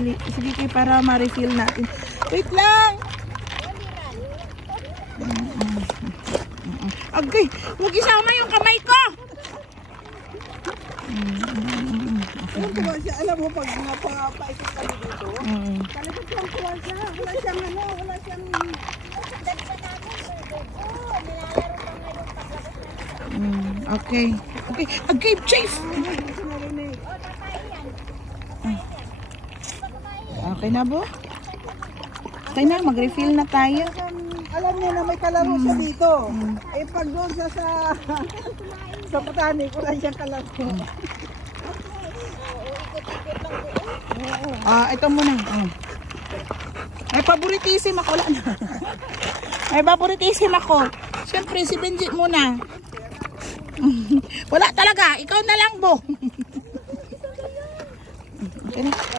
Dali. Sige kayo para ma-refill natin. Wait lang! Okay, huwag isama yung kamay ko! Alam mo, pag napaikot kami dito, talibot lang tuwan siya. Wala siyang ano, wala siyang... Okay. Okay. Okay, Chase! Okay na, Bo? Okay na, mag-refill na tayo. Alam niya na may kalaro siya dito. Eh pag doon siya sa Botanic, wala siyang kalaro. Ito muna. May favoritism ako. Wala na. May favoritism ako. Siyempre, si Benji muna. Wala talaga. Ikaw na lang, Bo. Okay na.